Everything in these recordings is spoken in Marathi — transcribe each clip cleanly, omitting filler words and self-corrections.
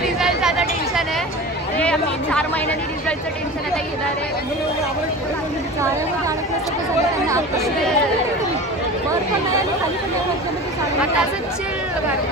रिझल्ट आता टेन्शन आहे ते आम्ही 4 महिन्यांनी रिझल्टचं टेन्शन आता घेणार आहे आता असं चिल करणार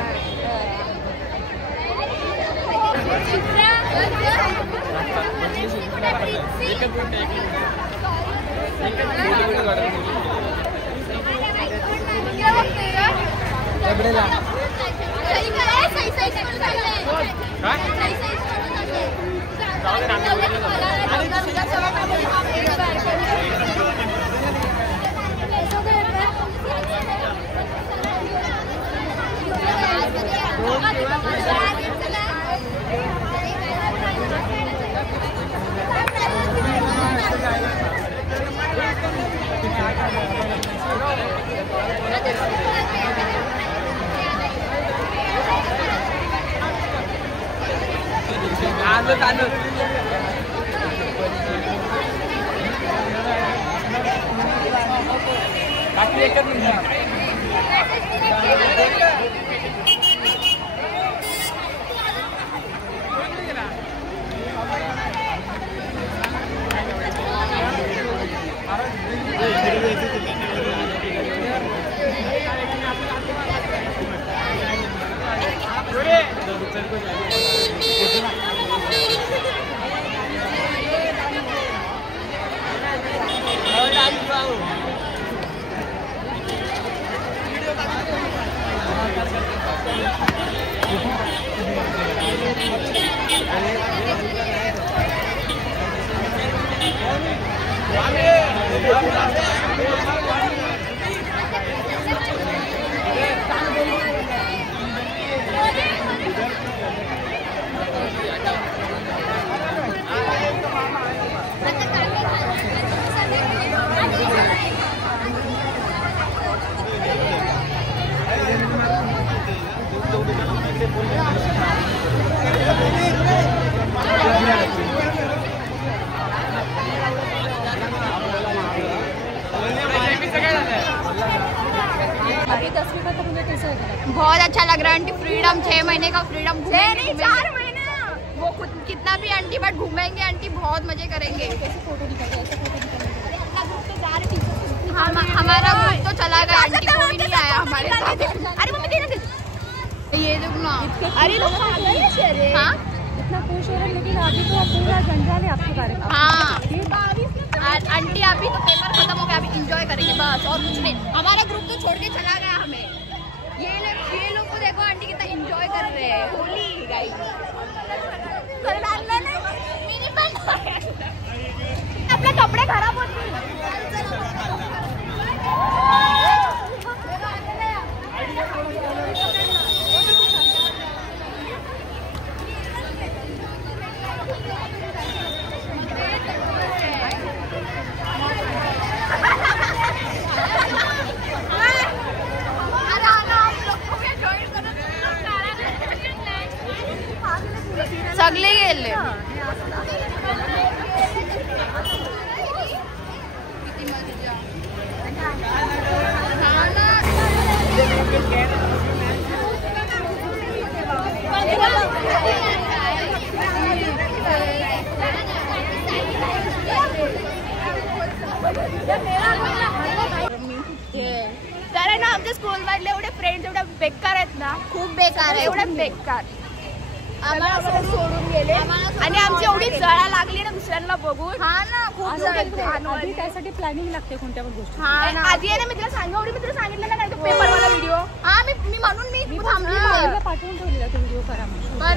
बहुत अच्छा लग रहा है आंटी। फ्रीडम 6 महीने का फ्रीडम, 4 महीने वो खुद कितना भी आंटी बट घूमेंगे आंटी, बहुत मजे करेंगे। हमारा ग्रुप तो चला गया आंटी, कोई नहीं आया हमारे साथ। अरे मम्मी ये देखो ना, अरे हाँ इतना खुश हो रहे हैं, लेकिन अभी तो पूरा जंजाल है आपके बारे में। हाँ आंटी अभी तो पेपर खत्म हो गया, अभी इंजॉय करेंगे बस और कुछ नहीं। हमारा ग्रुप तो छोड़ के चला गया हमें। ये लोग को देखो आंटी कितना इंजॉय कर रहे हैं होली गाइस। अपने कपड़े खराब होते हैं। सगळे गेले कारण आमच्या स्कूल मधले एवढे फ्रेंड्स एवढे बेकार आहेत ना, खूप बेकार आहे, एवढे बेकार आम्हाला सोडून गेले आणि आमची एवढी जळा लागली ना दुसऱ्यांना बघून. हा ना खूप त्यासाठी प्लॅनिंग लागते कोणत्या पण गोष्टी. आधी आहे ना मी तुला सांगा, मी तुला सांगितलं ना तो पेपर वाला व्हिडिओ. हा मी म्हणून मी थांबली पाठवून ठेवलेला तो व्हिडिओ करा म्हणून. पण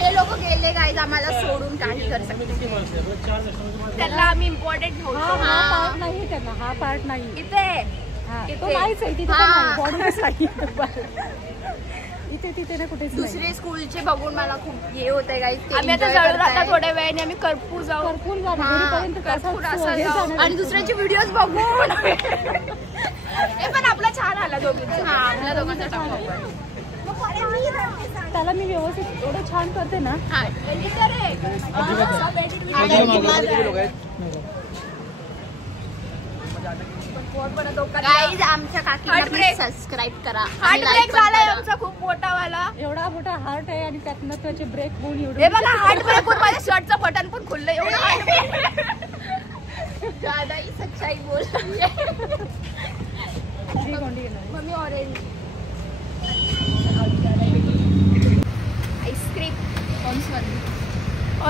हे लोक गेले गाईज आम्हाला सोडून. काही कर शकतो त्याला आम्ही इम्पॉर्टंट ठेवतो. हा पार्ट नाही त्यांना, हा पार्ट नाही इथे. तो नाहीच आहे तिथे. इथे तिथे ना कुठे दुसरे स्कूलचे बघून मला खूप हे होतंय गाईज. आम्ही आता जळून आता थोड्या वेळाने आम्ही कर्पूर जाऊ. कर्पूर असं आणि दुसऱ्याचे व्हिडिओज बघून. हे पण आपला छान आला दोघींचा. हा आपल्या दोघांचा टाकला. त्याला मी व्यवस्थित एवढं छान करते ना. गाईज आमच्या काकीला सबस्क्राईब करा. हार्ट ब्रेक झालाय आमचा खूप मोठा वाला. एवढा मोठा हार्ट आहे आणि त्यातनं त्याचे ब्रेक होऊन हे बघा हार्ट ब्रेक होऊन माझ्या शर्टचं बटन पण खुललंय. एवढं ज्यादा ही सच्चाई बोल रही है. मम्मी ऑरेंज आइसक्रीम कौन सी वाली?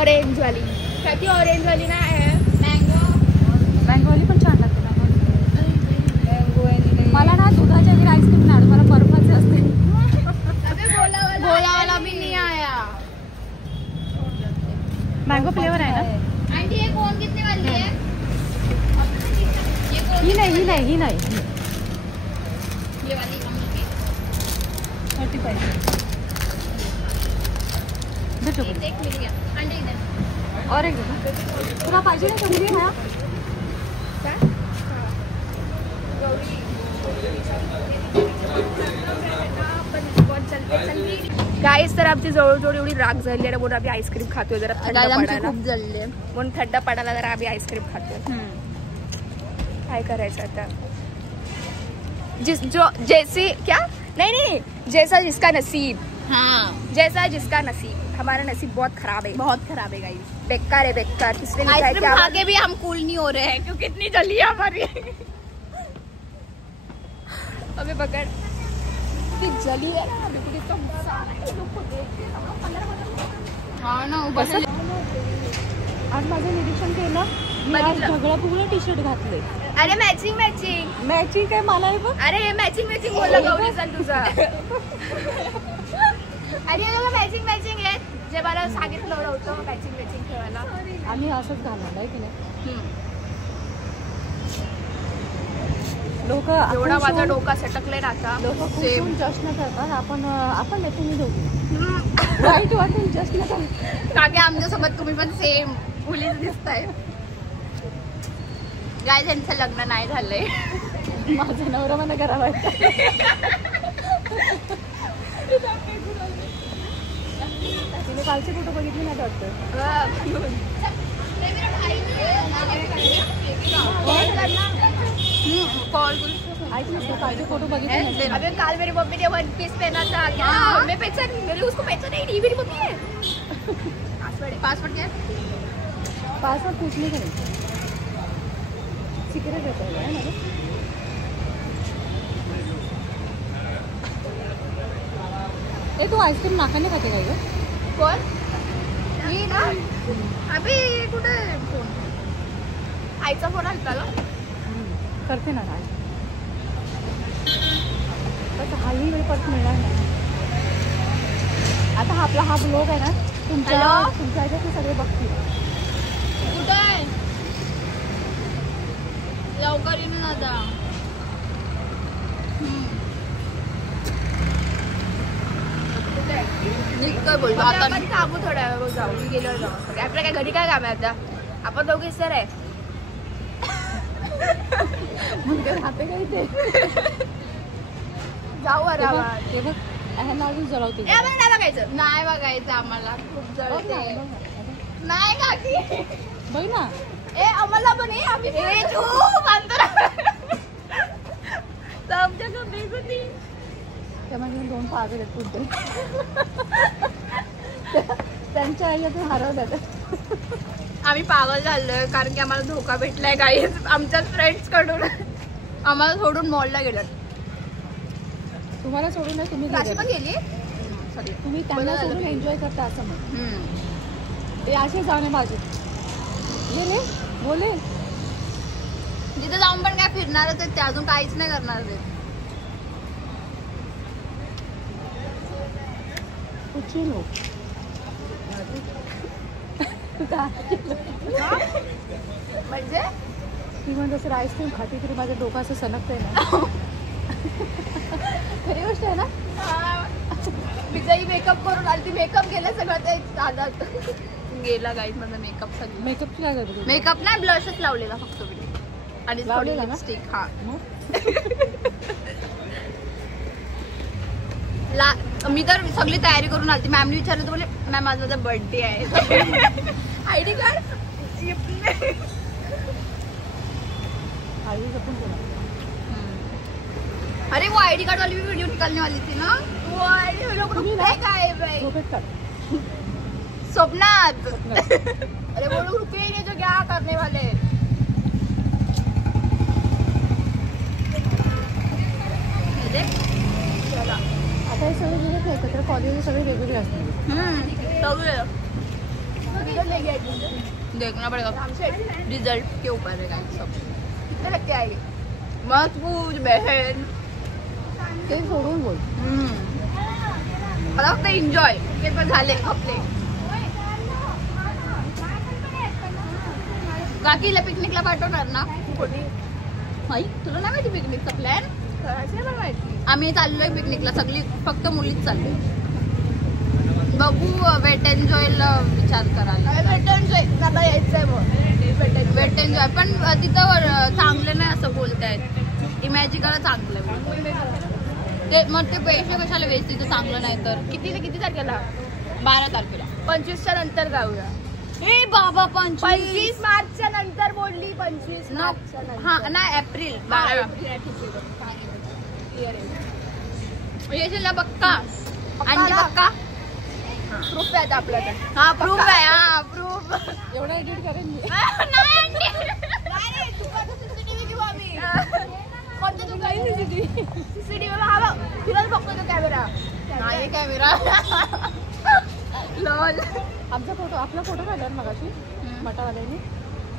ऑरेंज वाली. कहती ऑरेंज वाली ना है. मँगो वाली पण छान लागते ना. मला ना दुधाच्या वगैरे आईस्क्रीम नाही, मला बर्फाचे असते. गोला वाला भी नहीं आया. मँगो फ्लेवर आहे ना. आंटी ये कौन कितने वाली है? ही नाही ये वाली 35. एक मिल गया आंटी इधर. और एक तुला पाहिजे ना कमी ना. गाईस तर आमची जवळजवळ एवढी राग झाली आहे म्हणून आम्ही आईस्क्रीम खातोय. जरा थंड पडायला खूप जळले म्हणून थंड पडायला जरा आम्ही आईस्क्रीम खातोय. काय करायचं आता. जैसी क्या नहीं जैसा जिसका नसीब. हाँ जैसा जिसका नसीब. हमारा नसीब बहुत खराब है गाइस. बेकार है बेकार. किसने आइसक्रीम खा के भी हम कूल नहीं हो रहे हैं क्योंकि इतनी जली है हमारी. अबे पकड़ की जली है ना. अभी कुछ तो गुस्सा आ रहा है लोग को देख के. हाँ ना बस. आज माझं निरीक्षण केलं. मी आज ढगळं टी-शर्ट घातले. अरे मॅचिंग काय मला आहे बघ. अरे मॅचिंग बोलला गौरीचा तुझा. अरे मॅचिंग आहे. जे मला सांगितलं होतं मॅचिंग ठेवायला. आम्ही असंच घालणार आहे की नाही. लोक एवढा माझा डोका सटकले ना आता. लोक खूप जश्न करतात. आपण येतो मी दोघी वाईट वाटून जश्न करतात. काके आमच्यासोबत तुम्ही पण सेम मुलीच दिसताय. गाय त्यांचं लग्न नाही झालंय. माझा नवरा मला करावा. तिने कालचे फोटो बघितले नाही वाटतं. कॉल कालचे फोटो बघितले. अबे काल मेरी मम्मी ने वन पीस पहना था. क्या मैं पहचान मेरी उसको पहचान नहीं. मेरी मम्मी है. पासवर्ड क्या है? पासवर्ड पूछने का नहीं. सिक्रेट रहता है ना. ए तू आईस्क्रीम नाकाने खाते काय ग? कोण? अभि ना अभि कुठे फोन आईचा फोन आलता का करते ना आज तसं हाही वेळ परत मिळणार नाही. आता आपला हा ब्लॉग आहे ना तुमच्या ह्याच्यात ते सगळे बघतील. कुठे आहे लवकर येऊन दादा. काय बोलतो आता आपण थांबू थोड्या वेळ जाऊ गेल्यावर जाऊ. आपल्या काय घरी काय काम आहे आता आपण दोघे सर आहे मग राहते का इथे जाऊ ते बघ अजून जळवते. नाही बघायचं नाही बघायचं आम्हाला खूप जळते. नाही काकी बघ ना ए आम्हाला पण आम्ही त्यामध्ये 2 पागल आहेत पुढे त्यांच्या ह्याच्यातून हरवल्यात. आम्ही पागल झालोय कारण की आम्हाला धोका भेटलाय काही आमच्याच फ्रेंड्स कडून. आम्हाला सोडून मॉलला गेल्यात. तुम्हाला सोडून नाही तुम्ही पण गेली तुम्ही त्यांना सोडून एन्जॉय करता असं मग ते असे जाणे माझे गेले बोले तिथे जाऊन पण काय फिरणारच आहेत ते अजून काहीच नाही करणार ते. कुछ लोक म्हणजे ती म्हणजे जसं आईस्क्रीम खाते तरी माझ्या डोकं असं सनकतंय ना. खरी गोष्ट आहे ना. विजयी मेकअप करून आली ती मेकअप गेलं सगळं ते दादा गेला गाईज माझा मेकअप सगळं. मेकअपची काय करते मेकअप नाही ब्लशच लावलेला फक्त मी आणि लावलेला ना लिपस्टिक. हा मी तर सगळी तयारी करून आली. मॅमने विचारलं तर बोले मॅम आज माझा बर्थडे आहे आयडी कार्ड अरे वो आईडी कार्ड वाली भी वीडियो निकालने वाली थी ना. वो आईडी काय स्वप्नाथ अरे वो लोग रुके ही नहीं जो क्या करने वाले. आता हे सगळे गेले एकत्र कॉलेज सगळे वेगवेगळे असतात. देखना पड़ेगा रिजल्ट के ऊपर है गाइस सब. कितने लग आएगी मत पूछ बहन ते सोडून बोल. मला फक्त एन्जॉय पेपर झाले आपले. काकीला पिकनिकला पाठवणार ना कोणी माहिती तुला नाही माहिती पिकनिकचा प्लॅन. आम्ही चाललोय पिकनिकला सगळी फक्त मुलीच चाललोय. बघू वेट एन्जॉयला विचार करायला. वेट एन्जॉय आता यायचंय मग वेट एन्जॉय पण तिथं चांगलं नाही असं बोलतायत. इमॅजिकला चांगलं ते मग ते पैसे कशाला वेस्ट तिथं चांगलं नाही तर. किती तारखेला 12 तारखेला 25च्या नंतर जाऊया. ए बाबा 25 मार्चच्या नंतर बोलली 25 मार्चच्या हा नाही एप्रिल 12 येशील ना पक्का. आणि पक्का प्रूफ आहे आपल्याकडे. हा प्रूफ आहे. हा प्रूफ एवढा एडिट करेन मी. सीसीटीव्ही घेऊ आम्ही. कोणतं तू काही सीसीटीव्ही हा तुलाच बघतो तो कॅमेरा नाही कॅमेरा लॉल. आमचा फोटो आपला फोटो काढला मगाशी मटावाल्याने.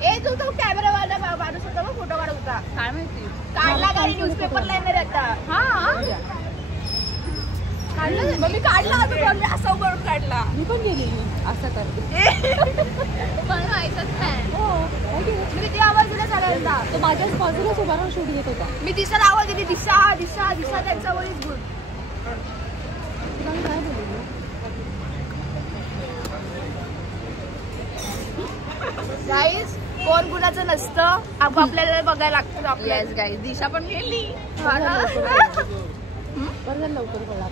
ए तू तो कॅमेरावाला माणूस होता मग फोटो काढत होता काय माहिती. काढला गाडी न्यूजपेपरला येणार आता. हा काढला मग मी काढला असं उभं काढला. मी पण गेली असं करते पण माहितच नाही. हो मी किती आवाज दिला सगळ्यांना. तो माझ्याच बाजूलाच उभा राहून शूट घेत होता. मी दिसाला आवाज दिली दिशा दिशा दिशा त्यांचा वळीच गुड. तुला मी काय बोलली गाईज कोण कुणाचं नसतं आपल्याला बघायला लागतं. आपल्याच गाईज दिशा पण गेली. बरं लवकर कळलं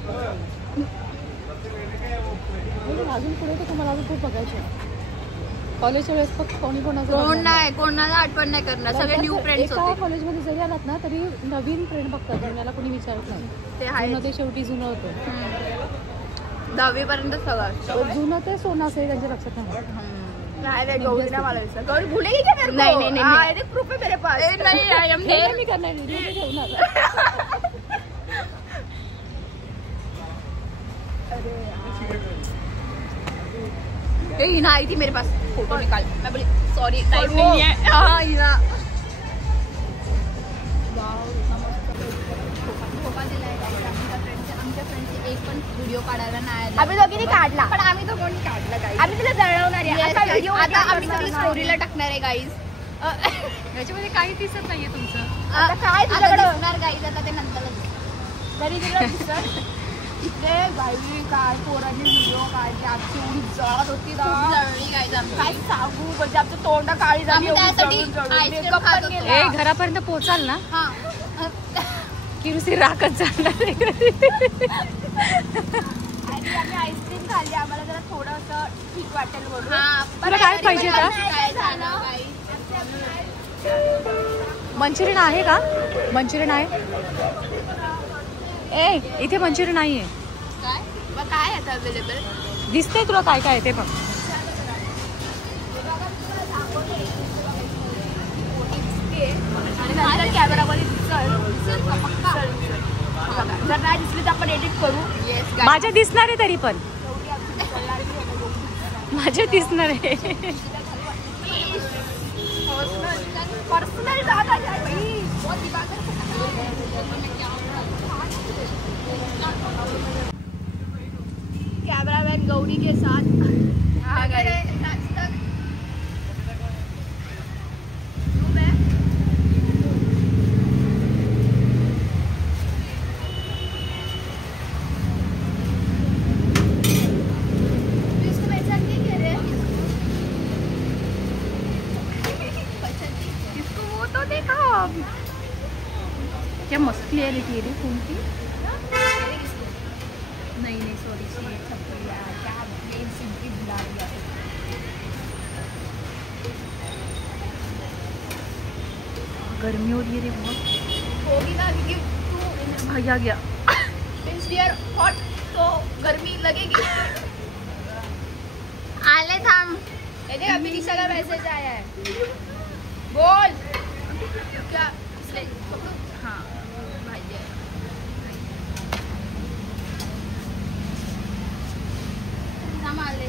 अजून पुढे तर तुम्हाला अजून खूप बघायचं. कॉलेजच्या वेळेस फक्त कोण नाही कोणाला आठवण नाही करणार. सगळे न्यू फ्रेंड्स होते. कॉलेजमध्ये जरी आलात ना तरी नवीन फ्रेंड बघतात. जुन्याला कोणी विचारत नाही. ते आहे ते शेवटी जुनं होतं. 10वी पर्यंत सगळं जुनं ते सोनं असेल त्यांच्या लक्षात नाही. गौरी ना मला विचार गौरी भुलेगी क्या मेरे को. नहीं प्रूफ है मेरे पास. नहीं आई एम देयर. मी करणार ठेवणार. हिना आई थी मेरे पास, फोटो निकाल। मैं बोली सॉरी टाइम नहीं है। हाँ हिना एक पण व्हिडिओ काढायला नाही आला, आम्ही दोघींनी काढला, पण आम्ही तो कोणी काढला गाईज, आम्ही तिला जळवणार आहे आता व्हिडिओ, आता आम्ही सगळी स्टोरीला टाकणार आहे गाईज। याच्यामध्ये काही दिसत नाहीये तुमचं, आता काय तुझ्याकडे होणार गाईज, आता ते नंतरच तरी तुला दिसत इथे गाई काय पोरांनी व्हिडिओ काढले, आमची एवढी जळत होती ना, काय सांगू, म्हणजे आमचं तोंड काळी झाली, घरापर्यंत पोहोचाल ना की नुसती राखत जाणार। आणि आम्ही आईस्क्रीम खाल्ली, आम्हाला जरा थोडंसं ठीक वाटेल म्हणून। तुला काय पाहिजे का? मंचुरियन आहे का? मंचुरियन आहे? ए इथे मंचुरियन नाही आहे काय? मग काय आता अवेलेबल दिसतंय तुला? काय काय ते बघ। कॅमेरामध्ये जर नाही दिसली तर आपण एडिट करू। माझ्या दिसणार आहे तरी पण माझे दिसणार आहे। पर्सनल ज्यादा है भाई। कैमरामैन गौरी के साथ आ गए। क्या मस्त क्लियरिटी है फोन की। नहीं नहीं सॉरी गर्मी हो रही है रे बहुत। होगी ना क्योंकि तू भैया गया हॉट तो गर्मी लगेगी। आले थाम, अभी निशा का मैसेज आया है, बोल क्या? हाँ भाई संभाल ले।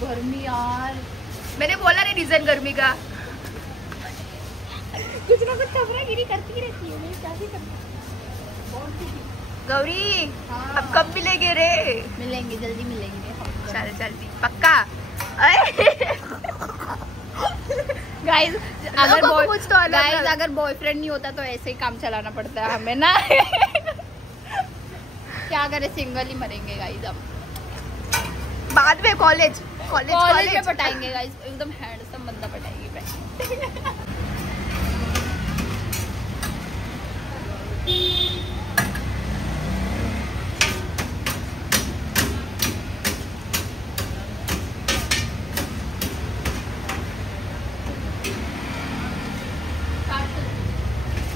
गर्मी यार, मैंने बोला नहीं रीजन गर्मी का, कुछ ना कुछ खबरागिरी करती रहती है, मैं क्या ही करती। गौरी हाँ। अब कब मिलेंगे रे? मिलेंगे जल्दी मिलेंगे, चल जल्दी पक्का। गाइस अगर बॉयफ्रेंड नहीं होता तो ऐसे ही काम चलाना पड़ता है हमें ना। क्या करें, सिंगल ही मरेंगे गाइस। हम बाद में कॉलेज में पटाएंगे गाइस, एकदम हैंडसम बंदा पटाएंगे।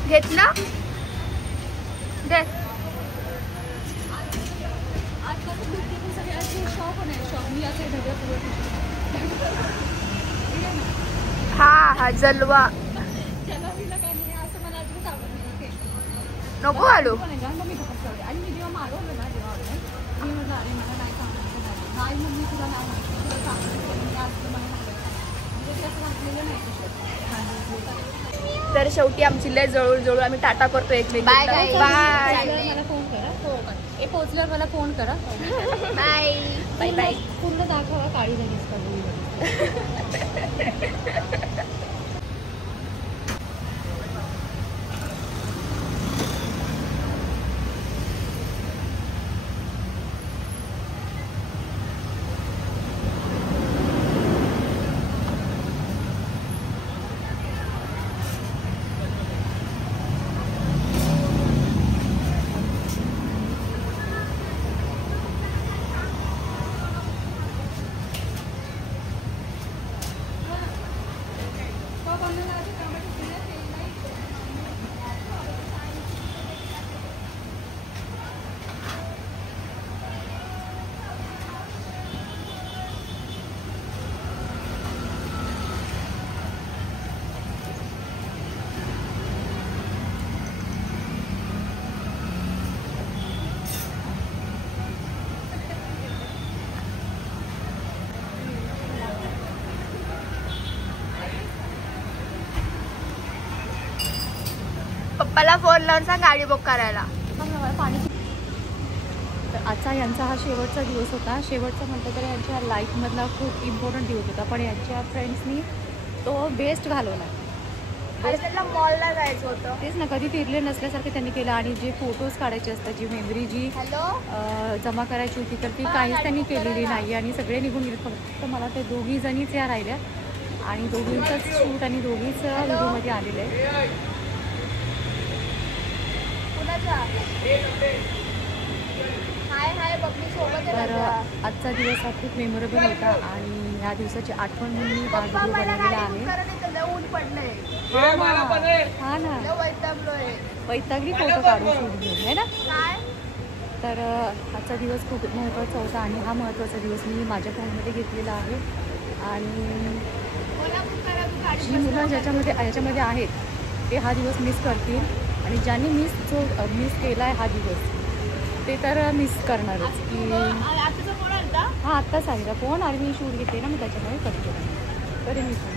घेतला दे। हाँ हाँ जलवा नको आलो। तर शेवटी आमची लय जवळ आम्ही टाटा करतो एकमेकांना। बाय बाय, मला फोन करा, हे पोहोचल्यावर मला फोन करा। Bye bye bye. पूर्ण दाखवा काळी लगेच करून। पप्पाला फोन लावून सांग गाडी बुक करायला. पाणी. तर आजचा यांचा हा शेवटचा दिवस होता. शेवटचा म्हटलं तर यांच्या लाईफमधला खूप इम्पॉर्टंट दिवस होता, पण यांच्या फ्रेंड्सनी तो बेस्ट घालवला. त्याला मॉलला जायचं होतं. तेच ना, कधी फिरले नसल्यासारखे त्यांनी केलं. आणि जे फोटोज काढायचे असतात, जी मेमरी जी जमा करायची होती, तर ती काहीच त्यांनी केलेली नाही. आणि सगळे निघून गेले. फक्त मला ते दोघी जणीच या राहिल्या आणि दोघींचाच शूट आणि दोघीच व्हिडिओमध्ये आलेले आहे. तर आजचा दिवस हा खूप मेमोरेबल होता आणि ह्या दिवसाची आठवण म्हणून मी हा व्हिडिओ बनवलेला आहे. हा ना, वैतागली फोटो काढून शूट घेऊन आहे ना. तर आजचा दिवस खूप महत्त्वाचा होता आणि हा महत्त्वाचा दिवस मी माझ्या फोनमध्ये घेतलेला आहे. आणि जी मुलं याच्यामध्ये आहेत ते हा दिवस मिस करतील आणि ज्यांनी मिस केला आहे हा दिवस ते तर मिस करणारच. की हा आत्ताच आहे का फोन आणि मी शूट घेते ना, मग त्याच्यामुळे करते तरी मी फोन.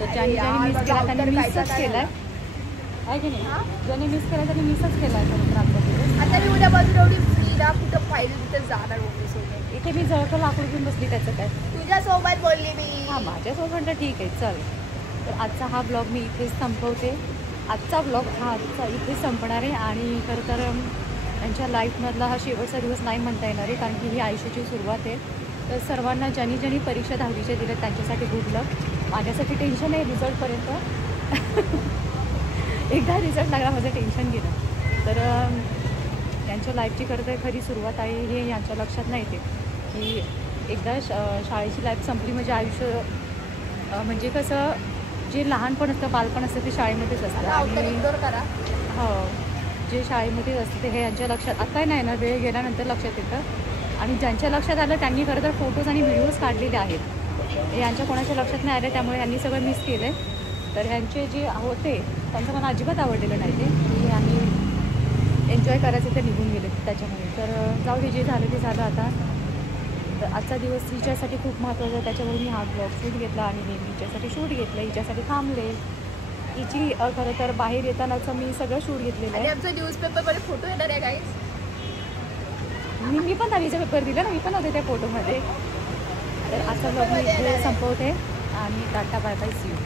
तर ज्यांनी मिस केला त्यांनी मिसच केला आहे की नाही. ज्यांनी मिस केला त्यांनी मिसच केला आहे खरं तर आजचा दिवस. आता मी उद्यापासून एवढी फ्रीला कुठं पाहिजे तिथे जाणार मम्मीसोबत. इथे मी जवळ लाकूड घेऊन बसली, त्याचं काय. तुझ्यासोबत बोलली मी. हां माझ्यासोबत तर ठीक आहे चल. तर आजचा हा ब्लॉग मी इथेच संपवते. आजचा ब्लॉग हा आजचा इथेच संपणार आहे. आणि खरं तर त्यांच्या लाईफमधला हा शेवटचा दिवस नाही म्हणता येणार आहे, कारण की ही आयुष्याची सुरुवात आहे. तर सर्वांना ज्यांनी परीक्षा 10वीच्या दिल्या त्यांच्यासाठी गुड लक. माझ्यासाठी टेन्शन आहे रिझल्टपर्यंत. एकदा रिझल्ट लागला माझं टेन्शन गेलं. तर त्यांच्या लाईफची खरं तर खरी सुरुवात आहे हे यांच्या लक्षात नाही येते की एकदा शाळेची लाईफ संपली म्हणजे आयुष्य म्हणजे कसं जे लहानपण असतं बालपण असतं ते शाळेमध्येच असतं. आणि हो जे शाळेमध्येच असतं ते हे यांच्या लक्षात आता नाही ना, वेळ गेल्यानंतर लक्षात येतं. आणि ज्यांच्या लक्षात आलं त्यांनी खरं तर फोटोज आणि व्हिडिओज काढलेले आहेत. हे यांच्या कोणाच्या लक्षात नाही आलं त्यामुळे यांनी सगळं मिस केलं आहे. तर ह्यांचे जे होते त्यांचं मला अजिबात आवडलेलं नाही ते की आणि एन्जॉय करायचं ते निघून गेले त्याच्यामुळे. तर जाऊ दे, जे झालं ते झालं आता. तर आजचा दिवस हिच्यासाठी खूप महत्त्वाचा आहे, त्याच्यामुळे मी हा ब्लॉग शूट घेतला आणि मी हिच्यासाठी शूट घेतलं, हिच्यासाठी थांबले. हिची खरं तर बाहेर येतानाचं मी सगळं शूट घेतलेलं आहे. आमचं न्यूजपेपरमध्ये फोटो येणार आहे गाईस. मी पण 10वीचा पेपर दिला ना, मी पण होते त्या फोटोमध्ये. तर आजचा ब्लॉग मी इथे संपवते आणि tata bye bye see you.